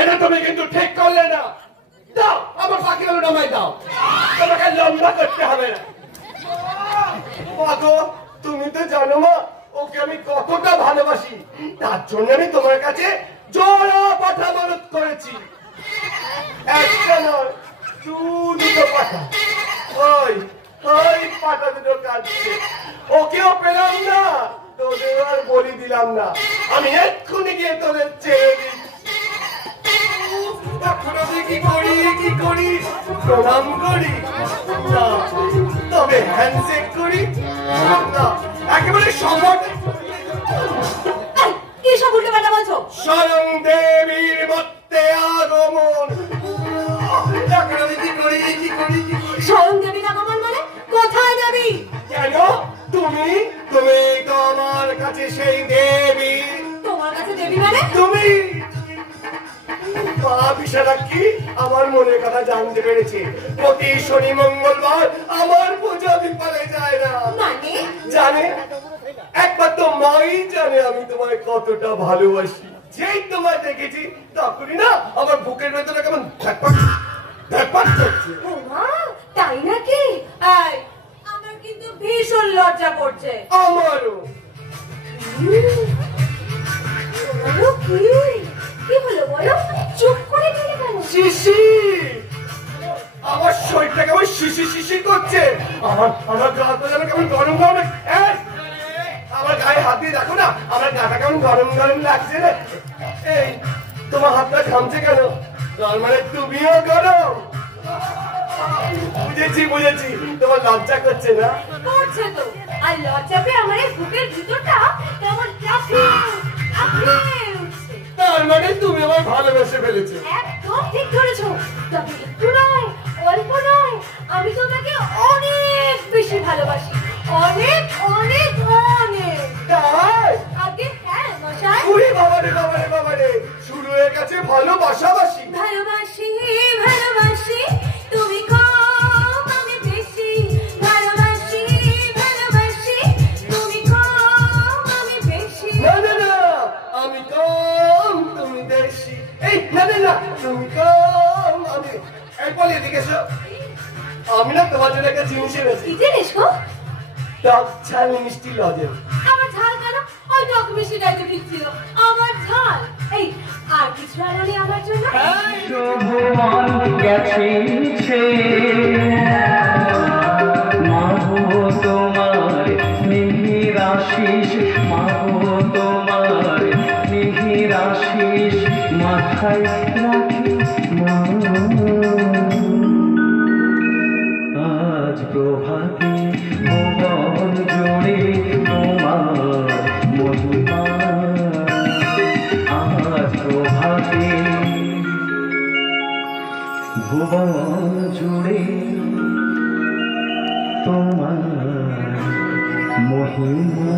এটা তুমি কিন্তু ঠিক করলে না। দাও আমার পাখিগুলো নামাই দাও, তোমাকে লম্বা করতে হবে না। মাগো তুমি তো জানো মা ওকে আমি কতটা ভালোবাসি, তার জন্য আমি তোমার কাছে জোড়া পাঠা মানত করেছি। একটা নয়, দুটো পাঠা। ওই ওই পাঠা দুটো কাটছে, ওকেও পেলাম না, তোদের আর বলি দিলাম না। আমি এক্ষুনি গিয়ে তোদের ছেড়ে দিচ্ছি। এখন আমি কি করি? প্রণাম করি না, তবে হ্যান্ডশেক করি না, একেবারে সম্ভব। কি সব উল্টো পাল্টা বলছো? স্বয়ং দেবীর মধ্যে আগমন। এখন আমি কি করি? স্বয়ং দেবীর আগমন মানে? কোথায় দেবী? কেন তুমি তো আমার কাছে সেই দেবী। তোমার কাছে দেবী মানে? তুমি বিশালাক্ষী আমার মনের কথা জানতে পেরেছি। প্রতি শনি মঙ্গলবার আমার পূজা বিফলে যায় না। মানে? জানে, একবার তো মাই জানে আমি তোমায় কতটা ভালোবাসি। যেই তোমায় দেখেছি তখনই না আমার বুকের ভেতরে কেমন ধ্যাকপাক করছে। তাই নাকি? আমার কিন্তু ভীষণ লজ্জা করছে। আমারও। কি হলো বলো? চুপ করে গেলে কেন? শিশি, আমার শরীরটা কেমন শিশি করছে। আমার গাটা যেন কেমন গরম আমার গায়ে হাত দিয়ে দেখো না, আমার গাটা কেমন গরম লাগছে রে। এই তোমার হাতটা ঘামছে কেন? তার মানে তুমিও গরম। বুঝেছি, তোমার লজ্জা করছে না? করছে তো। আর লজ্জা পেয়ে আমার এই বুকের ভিতরটা কেমন উঠছে। তার মানে তুমি আমার ভালোবেসে ফেলেছো। একদম ঠিক ধরেছো। তবে একটু নয়, অল্প নয়, আমি তোমাকে অনেক বেশি ভালোবাসি। অনেক। তাই? আগে হ্যাঁ মশাই। ওরে বাবারে, শুরু হয়ে গেছে ভালোবাসাবাসি। ভালোবাসি, তুমি কম আমি বেশি। ভালোবাসি, তুমি কম আমি বেশি। না, আমি কম তুমি বেশি। এই না, তুমি কম আমি। এই বলি এদিকে এসো। আমি না তোমার জন্য একটা জিনিস এনেছি। কি জিনিস গো? টক ঝাল মিষ্টি লজেন্স। আমার ঝাল কেন? ওই টক মিষ্টিটাই তো ঠিক ছিল। আমার ঝাল। এই আর কিছু আনোনি আমার জন্য? শোভমান গেছে মাগো তোমার স্নেহের আশিস, মাগো তোমার স্নেহের আশিস মাথায় রাখি মা। আজ প্রভাতে ভুবন জুড়ে তোমার মহিমা। আজ প্রভাতে ভুবন জুড়ে তোমার মহিমা।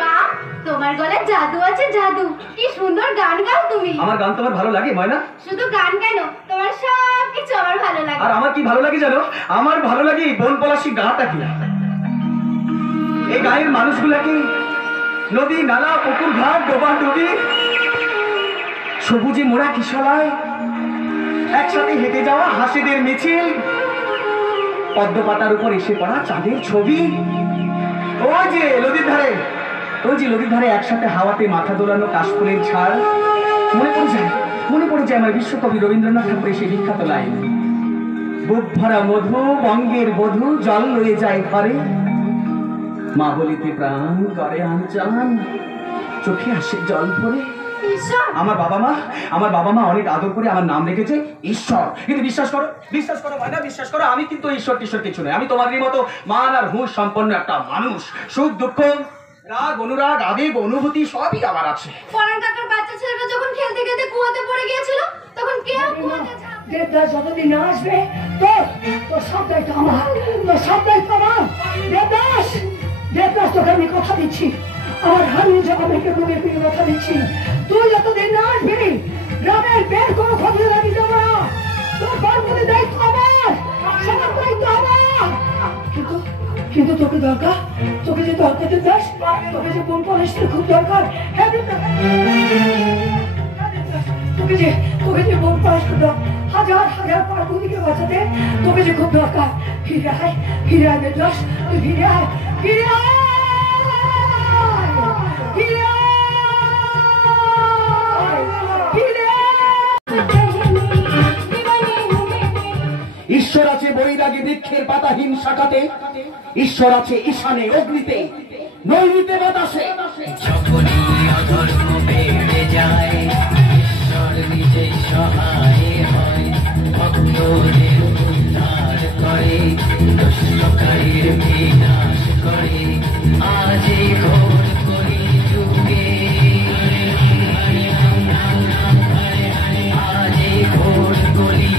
বাহ, তোমার গলায় জাদু আছে, জাদু। কি সুন্দর গান গাও তুমি। আমার গান তোমার ভালো লাগে ময়না? শুধু গান কেন, তোমার সব কিছু আমার ভালো লাগে। আর আমার কি ভালো লাগে জানো? আমার ভালো লাগে বন পলাশি গাটা কি। এই গায়ের মানুষগুলাকে নদী নালা পুকুর ঘাট ডোবা ডুবি সবুজে মোড়া কিশলায় একসাথে হেঁটে যাওয়া হাসিদের মিছিল, পদ্ম পাতার উপর এসে পড়া চাঁদের ছবি, ওই যে নদীর ধারে একসাথে হাওয়াতে মাথা দোলানো কাশফুলের ঝাড়। মনে পড়ে যায় আমার বিশ্বকবি রবীন্দ্রনাথ ঠাকুরের সেই বিখ্যাত লাইন, বুক ভরা মধু বঙ্গের বধূ জল লয়ে যায় ঘরে, মা বলিতে প্রাণ করে আনচান, চোখে আসে জল পড়ে। আমার বাবা মা অনেক আদর করে আমার নাম রেখেছে ঈশ্বর। কিন্তু বিশ্বাস করো ভাই না, বিশ্বাস করো, আমি কিন্তু ঈশ্বর কিছু নয়। আমি তোমাদের মতো মান আর হুঁশ সম্পন্ন একটা মানুষ। সুখ দুঃখ রাগ অনুরাগ আবেগ অনুভূতি সবই আমার আছে। পরান কাকার বাচ্চা ছেলেটা যখন খেলতে কুয়াতে পড়ে গিয়েছিল তখন কেউ দেবদাস যতদিন না আসবে তোর সব দায়িত্ব আমার, দেবদাস তোকে আমি কথা দিচ্ছি, আমার হারিয়ে যাওয়া মেয়েকে ঘুমিয়ে ফিরে কথা দিচ্ছি, তুই যতদিন না আসবি গ্রামের বের কোনো খবর আমি দেবো না। তোর গর্ভবতী দায়িত্ব আমার, সবার দায়িত্ব আমার। কিন্তু কিন্তু তোকে দরকার, তোকে যে দরকার দেবদাস, তোকে যে বোন পলাশের খুব দরকার। হ্যাঁ দেবদাস, তোকে যে বোন পলাশ হাজার হাজার পার্বতীকে বাঁচাতে তোকে যে খুব দরকার। ফিরে আয় দেবদাস, তুই ফিরে আয়, ফিরে আয়, ফিরে আয়, ফিরে আয়। ঈশ্বর আছে বৈরাগী বৃক্ষের পাতাহীন শাখাতে, ঈশ্বর আছে ঈশানে অগ্নিতে, নৈনিতে বাতাসে। যখনই অধর্ম বেড়ে যায়, ঈশ্বর নিজেই সহায় হয়, ভক্তদের উদ্ধার করে, দুষ্টকারীর বিনাশ করে। আজই ঘোর কলি যুগে, আজই ঘোর কলি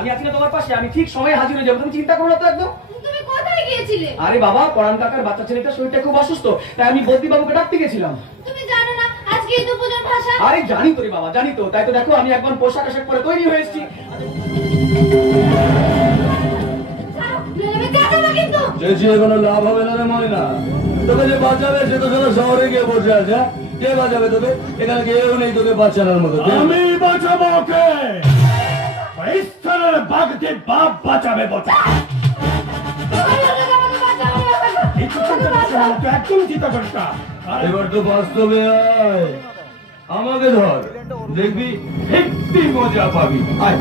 আমি আছি না তোমার পাশে, আমি ঠিক সময়ে হাজির হয়ে যাবো, তুমি চিন্তা করো না তো একদম। তুমি কোথায় গিয়েছিলে? আরে বাবা, পরান কাকার বাচ্চা ছেলেটার শরীরটা খুব অসুস্থ, তাই আমি বদ্রি বাবুকে ডাকতে গেছিলাম। তুমি জানো না আজকে ঈদ পূজার ভাষা? আরে জানি তো রে বাবা, জানি তো, তাই তো দেখো আমি একবার পোশাক আশাক পরে তৈরি হয়ে এসেছি। চেঁচিয়ে কোনো লাভ হবে না রে ময়না, তোকে যে বাঁচাবে সে তো শহরে গিয়ে বসে আছে। কে বাঁচাবে তোকে? এখানে কেউ নেই তোকে বাঁচানোর মতো। আমি বাঁচাবো ওকে, এই স্থানের বাঘতে বাপ বাঁচাবে। একদম চিন্তা করিস না, এবার তো বাস্তবে আয়, আমাকে ধর, দেখবি একটি মজা পাবি। আয়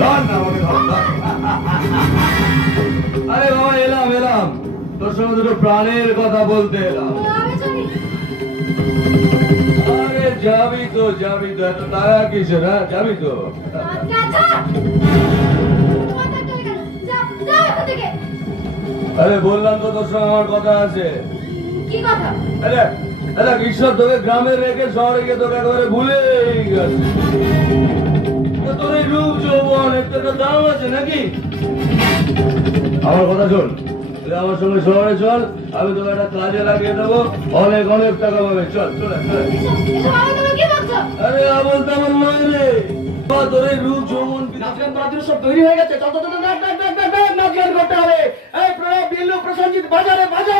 ধর না, আমাকে ধর। আরে বাবা, এলাম তোর সঙ্গে দুটো প্রাণের কথা বলতে এলাম। আরে যাবি তো এত তারা কিসের? হ্যাঁ যাবি তো। আরে বললাম তো তোর সঙ্গে আমার কথা আছে। কি কথা? আরে ঈশ্বর তোকে গ্রামে রেখে শহরে গিয়ে তোকে একেবারে ভুলেই গেছে। তোর এই রূপ যৌবন একটা দাম আছে নাকি? আমার কথা শোন, আমার সঙ্গে শহরে চল, আমি তোকে একটা কাজে লাগিয়ে দেবো, অনেক টাকা পাবে। চল চলে। আরে আবল তেমন নয় রে, তোর এই রূপ যৌবন নাচ গান করার জন্য সব তৈরি হয়ে গেছে, চল নাচ গান করতে হবে। এই প্রণব, বিল্লু, প্রসেনজিৎ, বাজারে বাজা।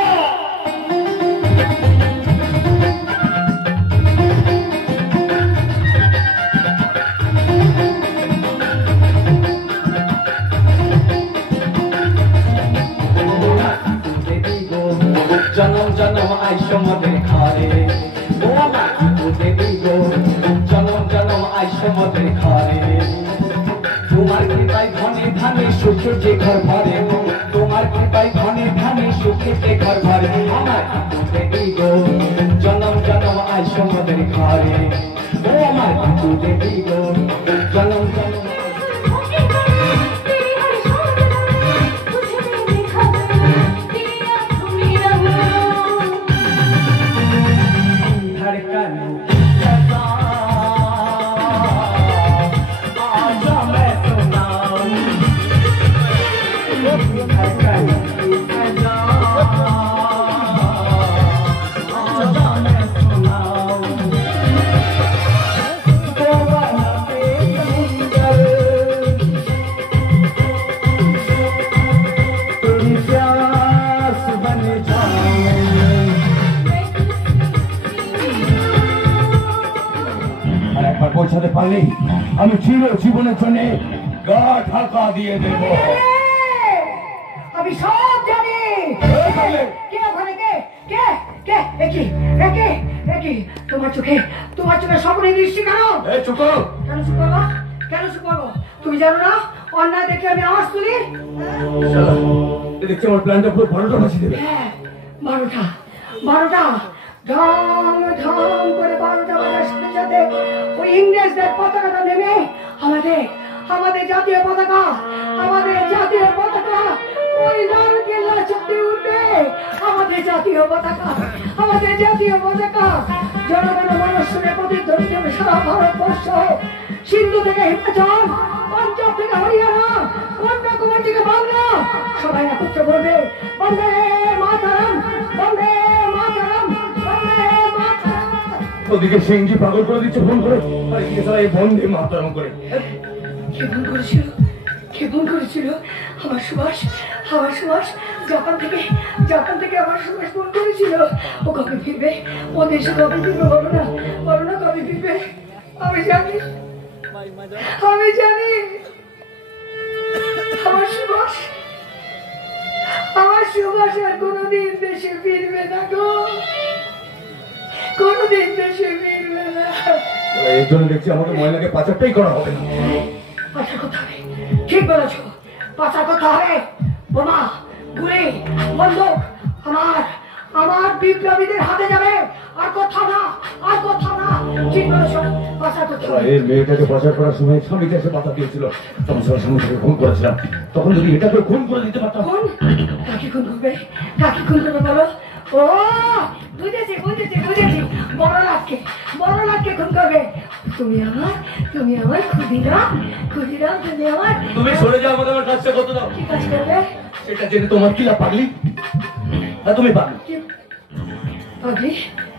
জনম জনম আইসো মদের ঘরে, ও আমার দেবী গো, জনম জনম আইসো মদের ঘরে। তোমার কৃপায় ঘনে ধানে সুখে যে ঘর ভরে, তোমার কৃপায় ঘনে ধানে সুখে যে ঘর ভরে। আমার দেবী গো, জনম জনম আইসো মদের ঘরে, ও আমার দেবী গো, জনম জনম। পৌঁছাতে পারলে আমি জীবনের জন্য গা ঢাকা দিয়ে দেব। আমি সব জানি। কে ওখানে? কে তোমার চোখে স্বপ্নে দৃষ্টি কেন? কেন চুপ করবো? তুমি জানো না অন্যায় দেখে আমি আওয়াজ তুলি? দেখছি আমার প্ল্যানটা পুরো 12টা বাজিয়ে দেবে। হ্যাঁ 12টা ঢং করে 12টা বাজার সাথে সাথে ওই ইংরেজদের পতাকাটা নেমে আমাদের জাতীয় পতাকা ওই লাল কেল্লা চড়ে উঠবে। আমাদের জাতীয় পতাকা জনগণ মানুষের প্রতিধ্বনিত হবে সারা ভারতবর্ষ, সিন্ধু থেকে হিমাচল, পাঞ্জাব থেকে হরিয়ানা, কন্যাকুমারী থেকে বাংলা, সবাই একত্র করবে বন্দে মাতরম, বন্দে মাতরম। ওদিকে সিংজি পাগল করে দিচ্ছে ফোন করে, আর এদিকে সারা এই বন্ধে মাতারম করে। কে ফোন করেছিল? কে ফোন করেছিল? আমার সুভাষ, আমার সুভাষ জাপান থেকে আমার সুভাষ ফোন করেছিল। ও কবে ফিরবে? ও দেশে কবে ফিরবে? বলো না কবে ফিরবে? আমি জানি আমার সুভাষ আর কোনোদিন দেশে ফিরবে না গো, কোনোদিন দেশে ফিরবে না। এই জন্য দেখছি আমাকে ময়নাকে পাচারটাই করা হবে না। পাচার করতে হবে, ঠিক বলেছো, পাচার করতে হবে। বোমা, গুলি, বন্দুক আমার বিপ্লবীদের হাতে যাবে। আর কথা না, ঠিক বলেছো, পাচার করতে হবে। এই মেয়েটাকে পাচার করার সময় স্বামীকে এসে পাতা দিয়েছিল, তখন স্বামী থেকে ফোন করেছিলাম, তখন যদি এটাকে খুন করে দিতে পারতাম। কাকে খুন করবে বলো? ও বুঝেছি, বড় লাটকে খুন করবে। তুমি আমার ক্ষুদিরাম, তুমি আমার। তুমি সরে যাও, আমাদের আমার কাজটা কত দাও। কি কাজ করবে? সেটা জেনে তোমার কি লাভ পাগলি? না তুমি পাগলি। পাগলি?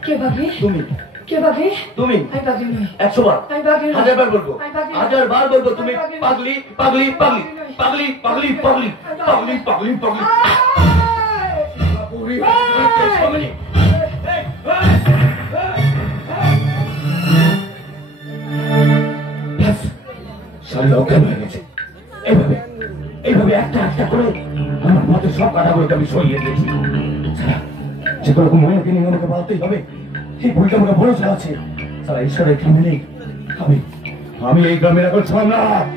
কে পাগলি? তুমি। কে পাগলি? তুমি। আমি পাগলি নই। 100 বার, আমি পাগলি নই। 1000 বার বলবো, আমি পাগলি নই। 1000 বার বলবো, তুমি আমি পাগলি নই। পাগলি পাগলি পাগলি পাগলি পাগলি পাগলি পাগলি পাগলি পাগলি। শালী অজ্ঞান হয়ে গেছে। এইভাবে একটা করে আমার মতে সব কাটাগুলোকে আমি সরিয়ে দিয়েছি। যে কোনো রকম মহিলাকে নিয়ে আমাকে পালতেই হবে, এই ভুলটা আমাকে বড় চালাচ্ছে। সারা ঈশ্বরের কামে নেই। আমি এই গ্রামের এখন সম্রাট।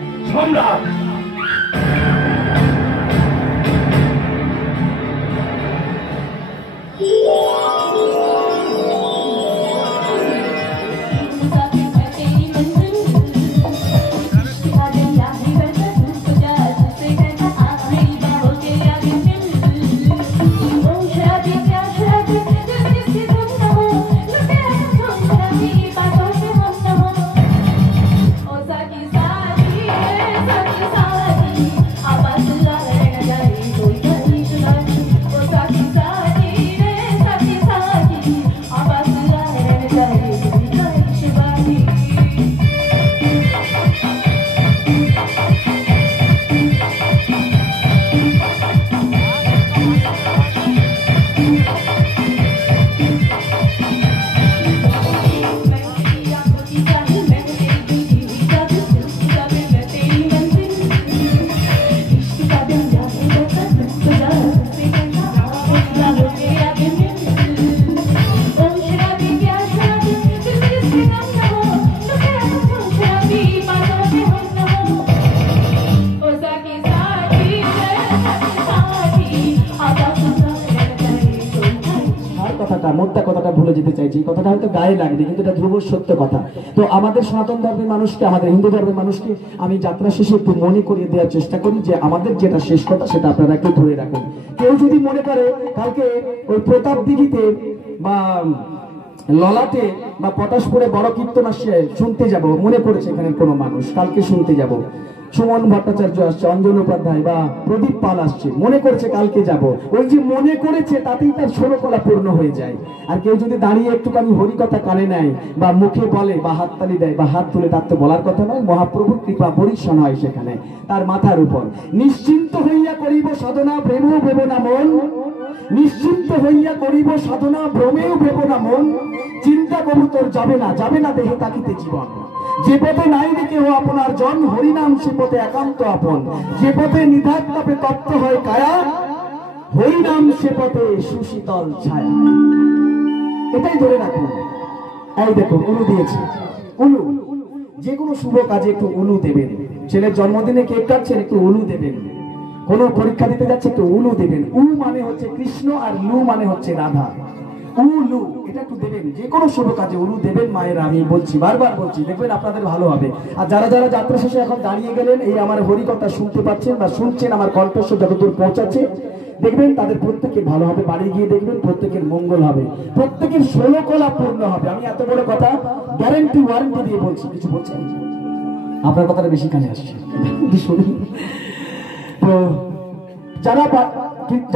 মোদ্দা কথাটা ভুলে যেতে চাইছি। কথাটা হয়তো গায়ে লাগবে, কিন্তু এটা ধ্রুব সত্য কথা। তো আমাদের সনাতন ধর্মের মানুষকে, আমাদের হিন্দু ধর্মের মানুষকে আমি যাত্রা শেষে একটু মনে করিয়ে দেওয়ার চেষ্টা করি যে আমাদের যেটা শেষ কথা সেটা আপনারা একটু ধরে রাখুন। কেউ যদি মনে করে কালকে ওই প্রতাপ দিঘিতে বা ললাটে বা পটাশপুরে বড় কীর্তন আসছে শুনতে যাব, মনে করেছে এখানে কোনো মানুষ কালকে শুনতে যাব, সুমন ভট্টাচার্য আসছে, অঞ্জন উপাধ্যায় বা প্রদীপ পাল আসছে, মনে করছে কালকে যাব, ওই যে মনে করেছে তাতেই তার 16 কলা পূর্ণ হয়ে যায়। আর কেউ যদি দাঁড়িয়ে একটুখানি হরিকথা কানে নেয় বা মুখে বলে বা হাততালি দেয় বা হাত তুলে, তার তো বলার কথা নয়, মহাপ্রভুর কৃপা পরিচ্ছন্ন হয় সেখানে তার মাথার উপর। নিশ্চিন্ত হইয়া করিব সাধনা প্রেমেও ভেব না মন, নিশ্চিন্ত হইয়া করিব সাধনা ভ্রমেও ভেব না মন, চিন্তা কবুতর যাবে না দেহে তাকিতে জীবন। যে পথে নাই রে কেহ আপনার জন, হরিনাম সে পথে একান্ত আপন। যে পথে নিধাক তাপে তপ্ত হয় কায়া, হরিনাম সে পথে সুশীতল ছায়া। এটাই ধরে রাখুন। এই দেখুন উলু দিয়েছে, উলু যে কোনো শুভ কাজে একটু উলু দেবেন। ছেলের জন্মদিনে কেক কাটছেন, একটু উলু দেবেন। কোনো পরীক্ষা দিতে যাচ্ছে, একটু উলু দেবেন। উ মানে হচ্ছে কৃষ্ণ আর লু মানে হচ্ছে রাধা। উলু এটা একটু দেবেন, যে কোনো শুভ কাজে উলু দেবেন মায়েরা। আমি বলছি, বারবার বলছি, দেখবেন আপনাদের ভালো হবে। আর যারা যাত্রা শেষে এখন দাঁড়িয়ে গেলেন, এই আমার হরিকথা শুনতে পাচ্ছেন বা শুনছেন, আমার কণ্ঠস্বর যতদূর পৌঁছাচ্ছে, দেখবেন তাদের প্রত্যেকের ভালো হবে। বাড়ি গিয়ে দেখবেন প্রত্যেকের মঙ্গল হবে, প্রত্যেকের 16 কলা পূর্ণ হবে। আমি এত বড় কথা গ্যারান্টি ওয়ারেন্টি দিয়ে বলছি। কিছু বলছেন? আপনার কথাটা বেশি কানে আসছে, শুনুন। তো যারা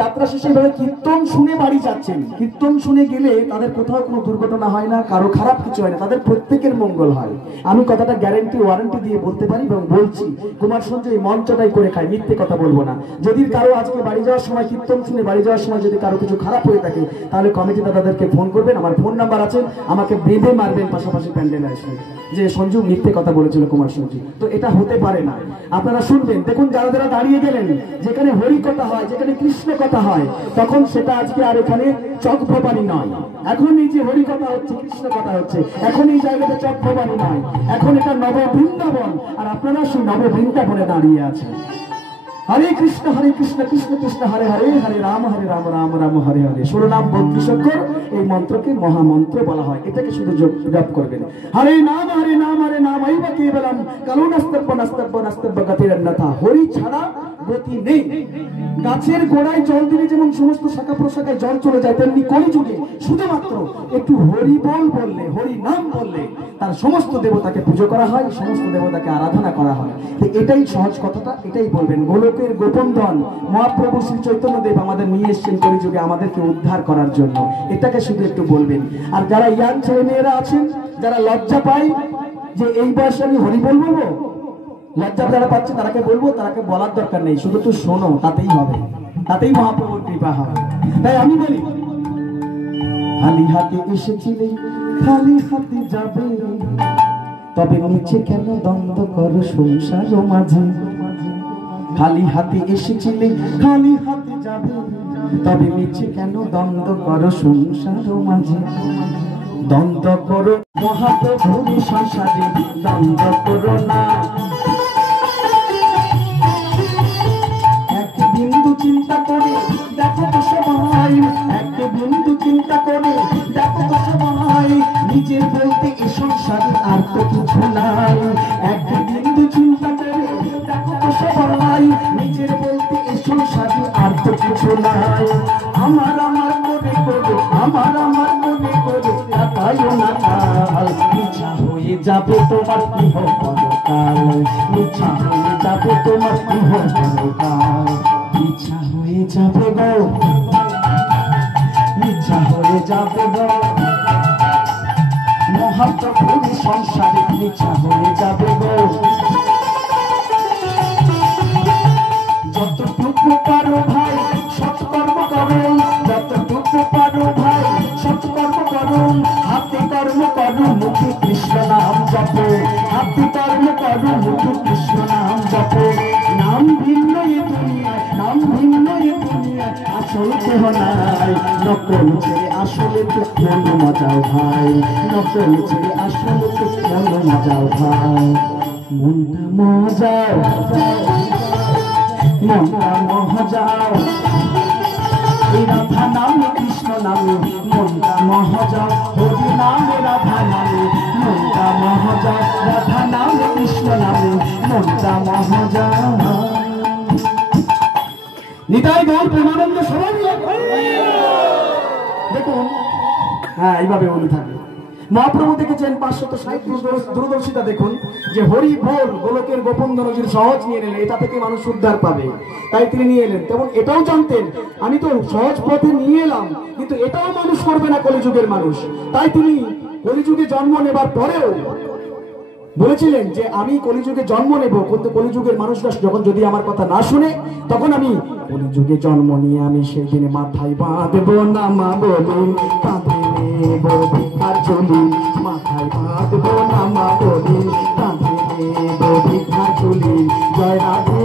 যাত্রা শেষে এভাবে কীর্তন শুনে বাড়ি যাচ্ছেন। কীর্তন শুনে গেলে তাদের কোথাও কোনো দুর্ঘটনা হয় না, কারো খারাপ কিছু হয় না, তাদের প্রত্যেকের মঙ্গল হয়। আমি কথাটা গ্যারেন্টি ওয়ারেন্টি দিয়ে বলতে পারি এবং বলছি। কুমার সঞ্জয় এই মঞ্চটাই করে খায়, মিথ্যে কথা বলবো না। যদি কারো আজকে বাড়ি যাওয়ার সময়, কীর্তন শুনে বাড়ি যাওয়ার সময় যদি কারো কিছু খারাপ হয়ে থাকে, তাহলে কমিটি দাদাদেরকে ফোন করবেন, আমার ফোন নাম্বার আছে, আমাকে বেঁধে মারবেন পাশাপাশি প্যান্ডেলে আসবে যে সঞ্জু মিথ্যে কথা বলেছিল কুমার সঞ্জু। তো এটা হতে পারে না, আপনারা শুনবেন। দেখুন যারা যারা দাঁড়িয়ে গেলেন, যেখানে হরি কথা হয়, যেখানে কৃষ্ণ কথা হয়, তখন সেটা আজকে আর এখানে চকভবানী নয়। এখন এই যে হরি কথা হচ্ছে, কৃষ্ণ কথা হচ্ছে, এখন এই জায়গাটা চকভবানী নয়, এখন এটা নব বৃন্দাবন। আর আপনারা সেই নব বৃন্দাবনে দাঁড়িয়ে আছেন। হরে কৃষ্ণ কৃষ্ণ কৃষ্ণ হরে হরে, হরে রাম রাম রাম হরে হরে। 16 নাম 32 অক্ষর, এই মন্ত্রকে মহামন্ত্র বলা হয়। এটাকে শুধু জপ করবেন। হরে নাম আইবা কেবলম কালো নাস্তব্য নাস্তব্য নাস্তব্য গতির অন্যথা। হরি ছাড়া গতি নেই। গাছের গোড়ায় জল দিলে যেমন সমস্ত শাখা প্রশাখায় জল চলে যায়, তেমনি কলিযুগে শুধুমাত্র একটু হরি বল বললে, হরি নাম বললে তার সমস্ত দেবতাকে পুজো করা হয়, সমস্ত দেবতাকে আরাধনা করা হয়। তো এটাই সহজ কথাটা, এটাই বলবেন। গোলকের গোপন ধন মহাপ্রভু শ্রী চৈতন্যদেব আমাদের নিয়ে এসেছেন কলিযুগে আমাদেরকে উদ্ধার করার জন্য। এটাকে শুধু একটু বলবেন। আর যারা ইয়াং ছেলে মেয়েরা আছেন, যারা লজ্জা পায় যে এই বয়সে আমি হরি বলবো, লজ্জা যারা পাচ্ছে তারাকে বলবো, তারাকে বলার দরকার নেই, শুধু তো শোনো, তাতেই হবে, তাতেই মহাপ্রভুর কৃপা হবে। তাই আমি বলি, খালি হাতে এসেছিলে খালি হাতে যাবে, তবে নিচে কেন দ্বন্দ্ব করো সংসার মাঝে। খালি হাতে এসেছিলে খালি হাতে যাবে, তবে নিচে কেন দ্বন্দ্ব করো সংসার মাঝে। দ্বন্দ্ব করো মহাপ্রভুর সংসারে, দ্বন্দ্ব করো না। এক বিন্দু চিন্তা করে দেখো তো সবাই, এক বিন্দু চিন্তা করে দেখো তো সবাই, নিজের বলতে এ সংসারে আর তো কিছু নাই। এক বিন্দু চিন্তা করে দেখো তো সবাই, নিজের বলতে এ সংসারে আর তো কিছু নাই। আমার মনে করো, আমার মনে করো, তাকাইও না কাল, মিছা হয়ে যাবে তোমার ইহ পরকাল, মিছা হয়ে যাবে তোমার ইহ পরকাল। মিছা হয়ে যাবে গো, মিছা হয়ে যাবে গো, মহাপ্রভুর সংসারে মিছা হয়ে যাবে গো। যতটুকু পারো ভাই সৎকর্ম করো, যতটুকু পারো ভাই সৎকর্ম করো, হাতে কর্ম করো মুখে কৃষ্ণ নাম জপো, হাতে কর্ম করো মুখে কৃষ্ণ নাম জপো। নাম ভিন্ন এ দুনিয়ায়, নাম ভিন্ন এ দুনিয়ায়, আসল কেহ নাই। নকল ছেড়ে আসলে তো মন মজাও ভাই, নকল ছেড়ে আসলে তো মন মজাও ভাই। মনটা মজাও, মনটা মহাজাও, রাধা নামে কৃষ্ণ নামে মনটা মহাজাও, হরি নামে রাধা নামে মনটা মহাজাও, রাধা নামে কৃষ্ণ নামে মনটা মহাজাও। নিতাই গৌর প্রেমানন্দ সবাই দেখুন। হ্যাঁ, এইভাবে বলে থাকে। মহাপ্রভু দেখেছেন 560 দূরদর্শিতা। দেখুন যে হরি বল গোলকের গোপন ধন যদি সহজ নিয়ে নিলেন, এটা থেকে মানুষ উদ্ধার পাবে, তাই তিনি নিয়ে এলেন। তেমন এটাও জানতেন আমি তো সহজ পথে নিয়ে এলাম, কিন্তু এটাও মানুষ করবে না কলিযুগের মানুষ, তাই তিনি কলিযুগে জন্ম নেবার পরেও বলেছিলেন যে আমি কলিযুগে জন্ম নেব, কিন্তু কলিযুগের মানুষরা যখন যদি আমার কথা না শুনে, তখন আমি কলিযুগে জন্ম নিয়ে আমি সেই দিনে মাথায় বাঁধব নামা বলি, কাঁধে নেব ভিক্ষার ঝুলি, মাথায় বাঁধব নামা বলি, কাঁধে নেব ভিক্ষার ঝুলি। জয় রাধে।